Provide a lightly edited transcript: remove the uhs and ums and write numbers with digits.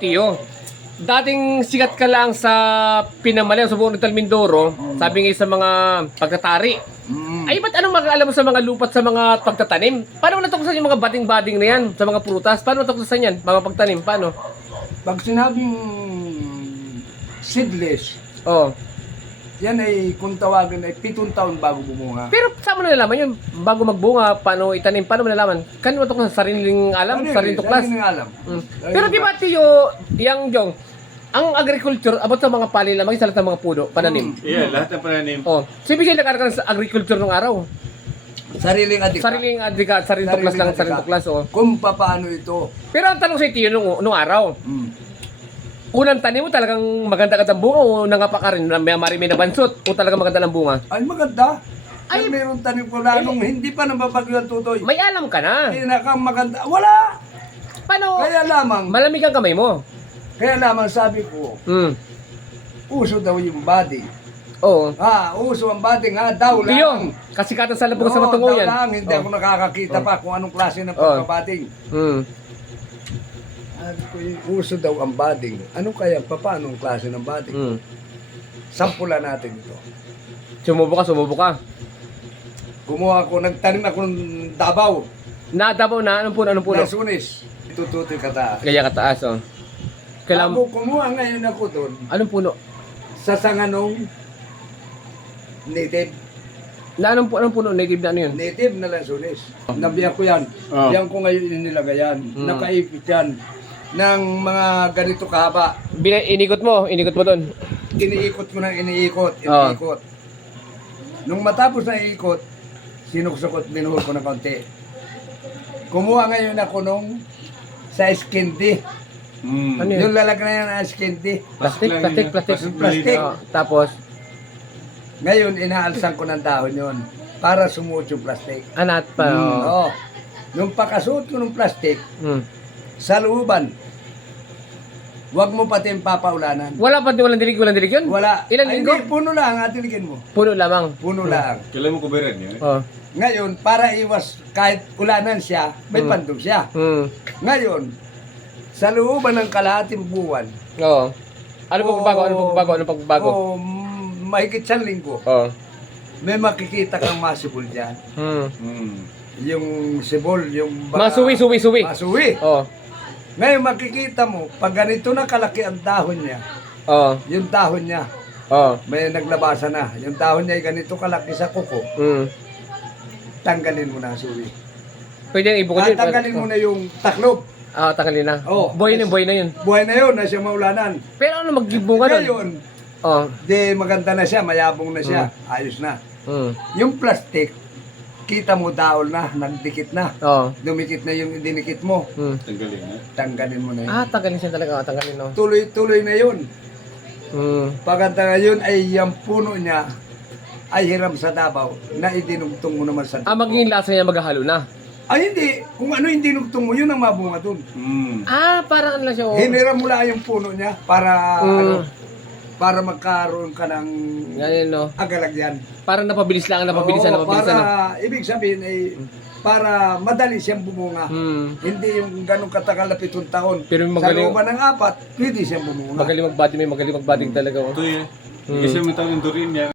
Tiyo, dating sikat ka lang sa Pinamalayan, sa buong Rizal Mindoro, sabi nga sa mga pagtatari. Ay, ba't anong mag-alam mo sa mga lupat, sa mga pagtatanim? Paano mo natuklasan yung mga bading-bading na yan, sa mga prutas? Paano mo natuklasan yan, mga pagtanim? Paano? Pag sinabing seedless, Oh. yan ay kung tawagan ay 7 taon bago bumunga. Pero saan mo nalalaman yun? Bago magbunga, paano itanim? Paano mo nalalaman? Kanino mo tuklasan? Sariling alam? Sariling tuklas? Sariling alam. Pero di ba, Tiyo, yang Jong, ang agriculture, about sa mga pali lamang, sa lahat ng mga puno, pananim. Yeah, lahat ng pananim. Oh. So, ibig sabihin nag-aaral ka sa agriculture nung araw. Sariling adika. Sariling adika, sariling tuklas lang, adika. sariling tuklas, oh. Kung paano ito. Pero ang tanong sa Tiyo nung araw, unang tanim mo talagang maganda-gandang bunga o nangapa ka rin, may marimi na bansot o talagang maganda ng bunga? Ay maganda. Ay, Ay meron tanim ko lalong hindi pa nababagyo ang tutoy. May alam ka na. Pinakamaganda. Wala. Paano? Kaya lamang. Malamig ang kamay mo. Kaya lamang sabi ko, uso daw yung body. Oo. Uso ang body nga daw lang. Tiyo, kasikatan sa labog sa matungo yan. Daw lang, hindi ako nakakakita pa kung anong klase ng pagkabating. Sabi ko, uso daw ang bading. Ano kaya, paano ang klase ng bading? Sampula natin ito. Sumubo ka. Gumawa ako, nagtanim ako ng Davao. Nadabaw na, anong puno? Nasunis. Itututoy kataas. Kaya kataas, oh. Kailangan, Ako, kumuha ngayon ako doon anong puno? sa sanganong native. Anong puno? Native na ano yun? Native na lansunis. Nabiyak ko yan. Oh. Yan ko ngayon inilagay yan. Nakaipit yan ng mga ganito kahaba. Inikot mo doon. Iniikot ko na iniikot. Nung matapos na iikot, sinuksukot, binuhol ko ng konti. Kumuha ngayon ako nung sa skindi. Ano yun? Yung lalagyan na ng skindi. Plastic. Oh, tapos, Ngayon, inaalsan ko ng dahon yon para sumuot yung plastic. anat pa. Oh. Oo. Nung pakasuot ko ng plastic, Hmm. sa looban, huwag mo pati yung papaulanan. Walang dilig yun? Wala. Ilan Ay, linggo? hindi, puno lang, atilingin mo. Puno lamang. Puno lang. Kailan mo kuberan yun? Oh. Ngayon, para iwas kahit ulanan siya, may pandog siya. Ngayon, sa looban ng kalahating buwan, Oo. Ano pagbabago? o mahigit 1 linggo, Oo. may makikita kang masibol dyan. Yung sibol, yung... Masuwi. Masuwi. Oo. Ngayon makikita mo, pag ganito na kalaki ang dahon niya, Oo. yung dahon niya, Oo. may naglabasa na. Yung dahon niya ay ganito kalaki sa kuko, tanggalin mo na ang suwi. Pwede yung ibukod yun. Tanggalin mo na yung taklob. Tanggalin na. Oo. Buhay na yun. Buhay na yun, na siya maulanan. Pero ano magbunga nun? Ngayon, Oo. di maganda na siya, mayabong na siya, ayos na. Yung plastic, kita mo daol na, nagdikit na. Oo. Dumikit na yung dinikit mo, Tanggalin na. tanggalin mo na yun. Tanggalin siya talaga. Tanggalin, no. Tuloy-tuloy na yun. Pagkanta ngayon ay yung puno niya ay hiram sa Davao na idinugtong mo naman sa Magiging lasa niya maghahalo na. Ay hindi, kung ano yung dinugtong mo, yun ang mabunga dun. Parang ano lang siya. Oh. Hiniram mo lang yung puno niya para para magkaroon ka ng Ganyan, no. agalagyan. Parang napabilisan. Oo, para ibig sabihin ay para madali siyang bumunga. Hindi yung ganong katagal na 7 taon. Pero Sa magaling, looban ng 4, pwede siyang bumunga. magaling mag-body talaga. Oh. Ito yun. Kasi may tawag yung durin yan.